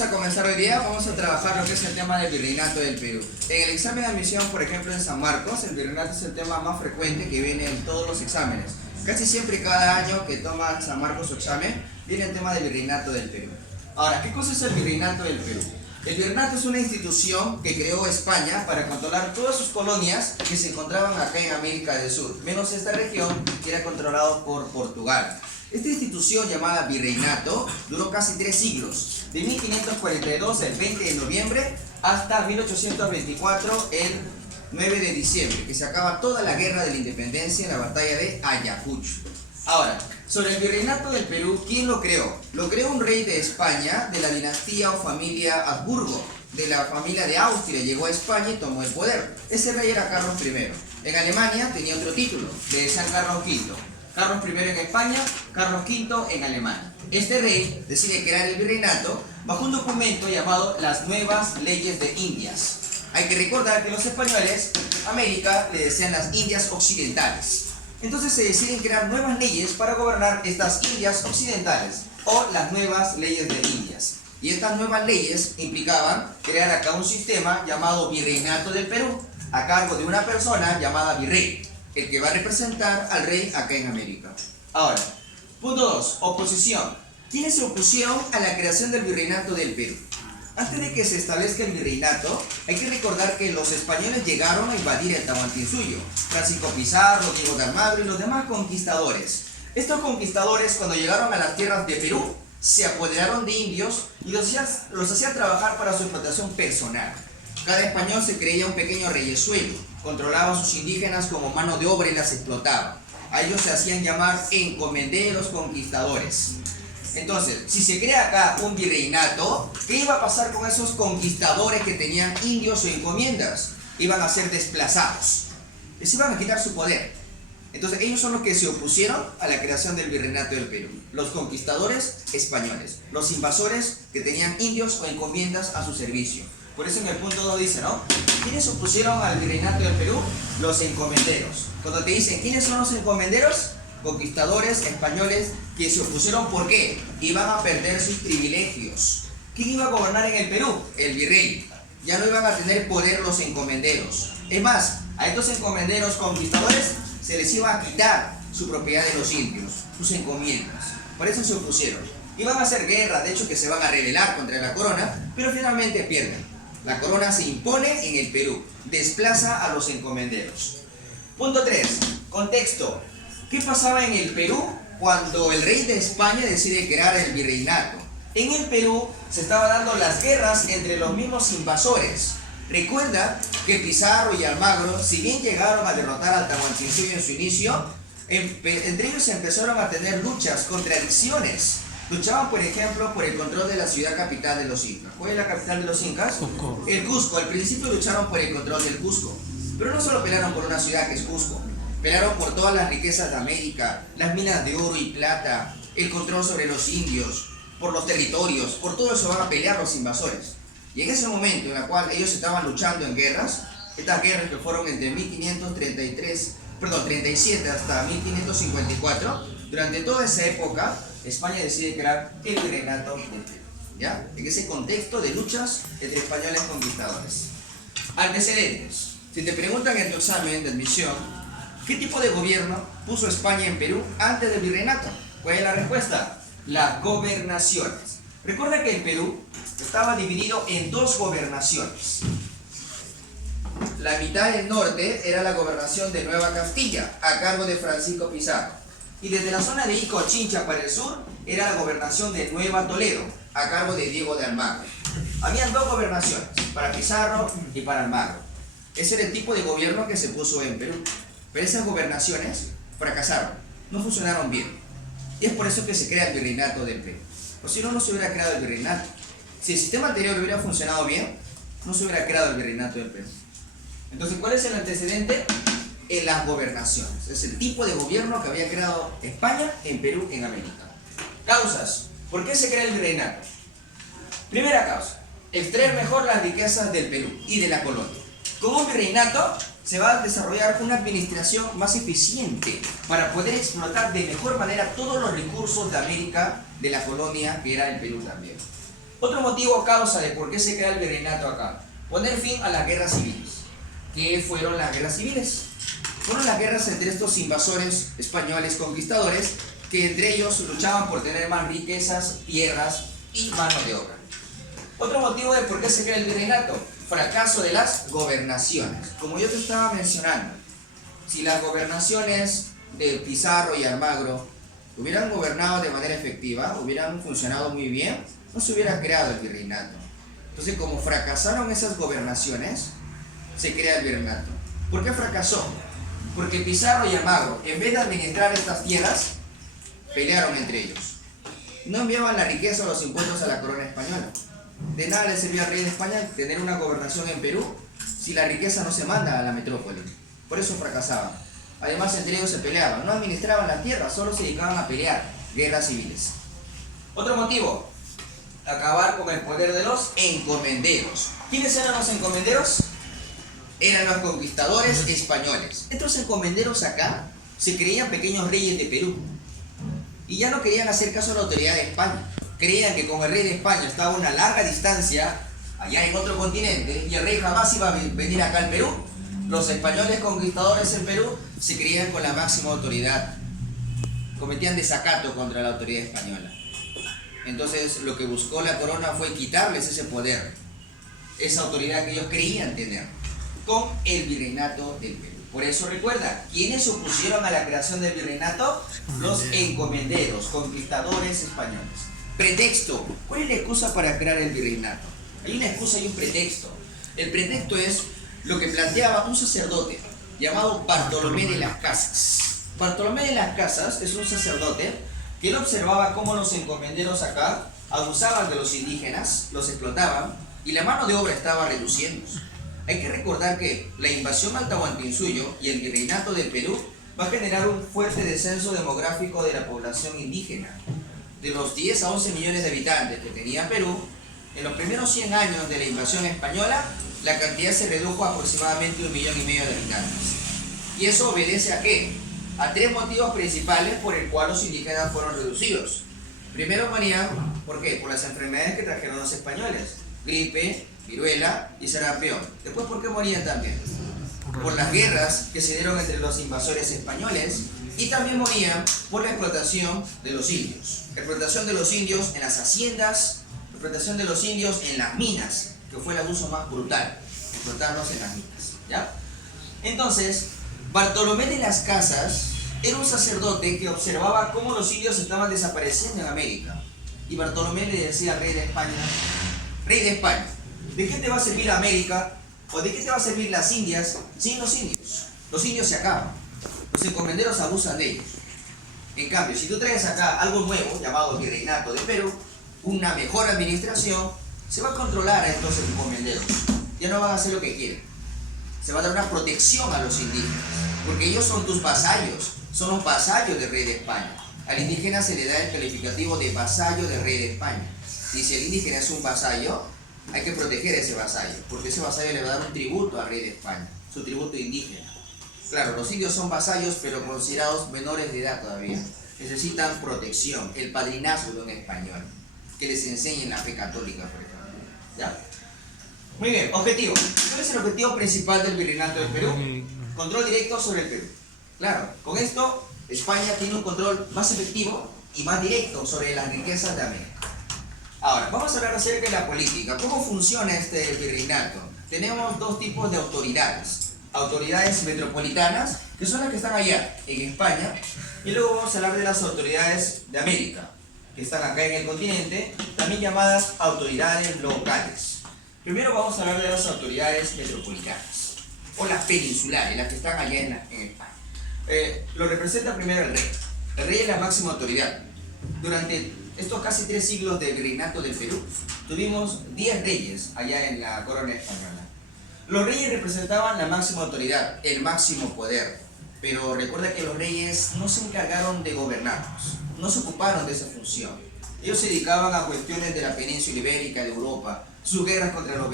vamos a comenzar hoy día, vamos a trabajar lo que es el tema del virreinato del Perú. En el examen de admisión, por ejemplo, en San Marcos, el virreinato es el tema más frecuente que viene en todos los exámenes. Casi siempre cada año que toma San Marcos su examen, viene el tema del virreinato del Perú. Ahora, ¿qué cosa es el virreinato del Perú? El virreinato es una institución que creó España para controlar todas sus colonias que se encontraban acá en América del Sur, menos esta región que era controlada por Portugal. Esta institución llamada virreinato duró casi 3 siglos, de 1542, el 20 de noviembre, hasta 1824, el 9 de diciembre, que se acaba toda la guerra de la independencia en la batalla de Ayacucho. Ahora, sobre el virreinato del Perú, ¿quién lo creó? Lo creó un rey de España, de la dinastía o familia Habsburgo, de la familia de Austria. Llegó a España y tomó el poder. Ese rey era Carlos I. En Alemania tenía otro título, le decían Carlos V. Carlos I en España, Carlos V en Alemania. Este rey decide crear el virreinato bajo un documento llamado Las Nuevas Leyes de Indias. Hay que recordar que los españoles, América, le decían las Indias Occidentales. Entonces se deciden crear nuevas leyes para gobernar estas Indias Occidentales, o las Nuevas Leyes de Indias. Y estas nuevas leyes implicaban crear acá un sistema llamado Virreinato del Perú, a cargo de una persona llamada virrey, el que va a representar al rey acá en América. Ahora, punto 2, oposición. ¿Quiénes se opusieron a la creación del virreinato del Perú? Antes de que se establezca el virreinato, hay que recordar que los españoles llegaron a invadir el Tahuantinsuyo. Francisco Pizarro, Diego de Almagro y los demás conquistadores. Estos conquistadores, cuando llegaron a las tierras de Perú, se apoderaron de indios y los hacían trabajar para su explotación personal. Cada español se creía un pequeño reyesuelo, controlaba a sus indígenas como mano de obra y las explotaba. A ellos se hacían llamar encomenderos conquistadores. Entonces, si se crea acá un virreinato, ¿qué iba a pasar con esos conquistadores que tenían indios o encomiendas? Iban a ser desplazados, les iban a quitar su poder. Entonces, ellos son los que se opusieron a la creación del virreinato del Perú. Los conquistadores españoles, los invasores que tenían indios o encomiendas a su servicio. Por eso en el punto 2 dice, ¿no? ¿Quiénes se opusieron al virreinato del Perú? Los encomenderos. Cuando te dicen, ¿quiénes son los encomenderos? Conquistadores españoles que se opusieron. ¿Por qué? Iban a perder sus privilegios. ¿Quién iba a gobernar en el Perú? El virrey. Ya no iban a tener poder los encomenderos. Es más, a estos encomenderos conquistadores se les iba a quitar su propiedad de los indios, sus encomiendas. Por eso se opusieron. Iban a hacer guerra, de hecho que se van a rebelar contra la corona, pero finalmente pierden. La corona se impone en el Perú, desplaza a los encomenderos. Punto 3. Contexto. ¿Qué pasaba en el Perú cuando el rey de España decide crear el virreinato? En el Perú se estaban dando las guerras entre los mismos invasores. Recuerda que Pizarro y Almagro, si bien llegaron a derrotar al Tahuantinsuyo en su inicio, entre ellos se empezaron a tener luchas, contradicciones. Luchaban, por ejemplo, por el control de la ciudad capital de los incas. ¿Cuál es la capital de los incas? Cusco. El Cusco. Al principio lucharon por el control del Cusco. Pero no solo pelearon por una ciudad que es Cusco. Pelearon por todas las riquezas de América, las minas de oro y plata, el control sobre los indios, por los territorios. Por todo eso van a pelear los invasores. Y en ese momento en el cual ellos estaban luchando en guerras, estas guerras que fueron entre 1537 hasta 1554, durante toda esa época, España decide crear el virreinato del Perú, ¿ya? En ese contexto de luchas entre españoles conquistadores. Antecedentes. Si te preguntan en tu examen de admisión, ¿qué tipo de gobierno puso España en Perú antes del virreinato? ¿Cuál es la respuesta? Las gobernaciones. Recuerda que el Perú estaba dividido en 2 gobernaciones. La mitad del norte era la gobernación de Nueva Castilla, a cargo de Francisco Pizarro. Y desde la zona de Ico, Chincha para el sur, era la gobernación de Nueva Toledo, a cargo de Diego de Almagro. Habían 2 gobernaciones, para Pizarro y para Almagro. Ese era el tipo de gobierno que se puso en Perú. Pero esas gobernaciones fracasaron, no funcionaron bien. Y es por eso que se crea el virreinato del Perú. O si no, no se hubiera creado el virreinato. Si el sistema anterior hubiera funcionado bien, no se hubiera creado el virreinato del Perú. Entonces, ¿cuál es el antecedente? En las gobernaciones. Es el tipo de gobierno que había creado España en Perú, en América. Causas. ¿Por qué se crea el virreinato? Primera causa. Extraer mejor las riquezas del Perú y de la colonia. Con un virreinato se va a desarrollar una administración más eficiente para poder explotar de mejor manera todos los recursos de América, de la colonia que era el Perú también. Otro motivo o causa de por qué se crea el virreinato acá: poner fin a las guerras civiles. ¿Qué fueron las guerras civiles? Fueron las guerras entre estos invasores españoles conquistadores que entre ellos luchaban por tener más riquezas, tierras y mano de obra. Otro motivo de por qué se crea el virreinato: fracaso de las gobernaciones. Como yo te estaba mencionando, si las gobernaciones de Pizarro y Almagro hubieran gobernado de manera efectiva, hubieran funcionado muy bien, no se hubiera creado el virreinato. Entonces, como fracasaron esas gobernaciones, se crea el virreinato. ¿Por qué fracasó? Porque Pizarro y Almagro, en vez de administrar estas tierras, pelearon entre ellos. No enviaban la riqueza o los impuestos a la corona española. De nada le servía al rey de España tener una gobernación en Perú si la riqueza no se manda a la metrópoli. Por eso fracasaban. Además, entre ellos se peleaban, no administraban la tierra, solo se dedicaban a pelear, guerras civiles. Otro motivo: acabar con el poder de los encomenderos. ¿Quiénes eran los encomenderos? Eran los conquistadores españoles. Estos encomenderos acá se creían pequeños reyes de Perú y ya no querían hacer caso a la autoridad de España. Creían que como el rey de España estaba a una larga distancia, allá en otro continente, y el rey jamás iba a venir acá al Perú, los españoles conquistadores en Perú se creían con la máxima autoridad. Cometían desacato contra la autoridad española. Entonces, lo que buscó la corona fue quitarles ese poder, esa autoridad que ellos creían tener, con el virreinato del Perú. Por eso recuerda, ¿quiénes se opusieron a la creación del virreinato? Los encomenderos, conquistadores españoles. Pretexto: ¿cuál es la excusa para crear el virreinato? Hay una excusa y un pretexto. El pretexto es lo que planteaba un sacerdote llamado Bartolomé de las Casas. Bartolomé de las Casas es un sacerdote que él observaba cómo los encomenderos acá abusaban de los indígenas, los explotaban y la mano de obra estaba reduciéndose. Hay que recordar que la invasión al Tahuantinsuyo y el virreinato del Perú va a generar un fuerte descenso demográfico de la población indígena. De los 10 a 11 millones de habitantes que tenía Perú, en los primeros 100 años de la invasión española, la cantidad se redujo a aproximadamente 1,5 millones de habitantes. ¿Y eso obedece a qué? A 3 motivos principales por el cual los indígenas fueron reducidos. Primero morían, ¿por qué? Por las enfermedades que trajeron los españoles: gripe, viruela y sarampión. Después, ¿por qué morían también? Por las guerras que se dieron entre los invasores españoles, y también morían por la explotación de los indios. Explotación de los indios en las haciendas, explotación de los indios en las minas, que fue el abuso más brutal, explotarlos en las minas, ¿ya? Entonces, Bartolomé de las Casas era un sacerdote que observaba cómo los indios estaban desapareciendo en América. Y Bartolomé le decía al rey de España: rey de España, ¿de qué te va a servir América? ¿O de qué te va a servir las Indias sin los indios? Los indios se acaban. Los encomenderos abusan de ellos. En cambio, si tú traes acá algo nuevo, llamado virreinato de Perú, una mejor administración, se va a controlar a estos encomenderos. Ya no van a hacer lo que quieren. Se va a dar una protección a los indígenas, porque ellos son tus vasallos, son los vasallos del rey de España. Al indígena se le da el calificativo de vasallo del rey de España. Y si el indígena es un vasallo, hay que proteger a ese vasallo, porque ese vasallo le va a dar un tributo al rey de España, su tributo indígena. Claro, los indios son vasallos, pero considerados menores de edad todavía. Necesitan protección, el padrinazgo de un español, que les enseñen la fe católica, por ejemplo. ¿Ya? Muy bien, objetivo. ¿Cuál es el objetivo principal del virreinato del Perú? Control directo sobre el Perú. Claro, con esto España tiene un control más efectivo y más directo sobre las riquezas de América. Ahora, vamos a hablar acerca de la política. ¿Cómo funciona este virreinato? Tenemos 2 tipos de autoridades. Autoridades metropolitanas, que son las que están allá, en España, y luego vamos a hablar de las autoridades de América, que están acá en el continente, también llamadas autoridades locales. Primero vamos a hablar de las autoridades metropolitanas, o las peninsulares, las que están allá en España. Lo representa primero el rey. El rey es la máxima autoridad. Durante estos casi 3 siglos de virreinato del Perú, tuvimos 10 reyes allá en la corona española. Los reyes representaban la máxima autoridad, el máximo poder, pero recuerda que los reyes no se encargaron de gobernarnos, no se ocuparon de esa función. Ellos se dedicaban a cuestiones de la península ibérica, de Europa, sus guerras contra los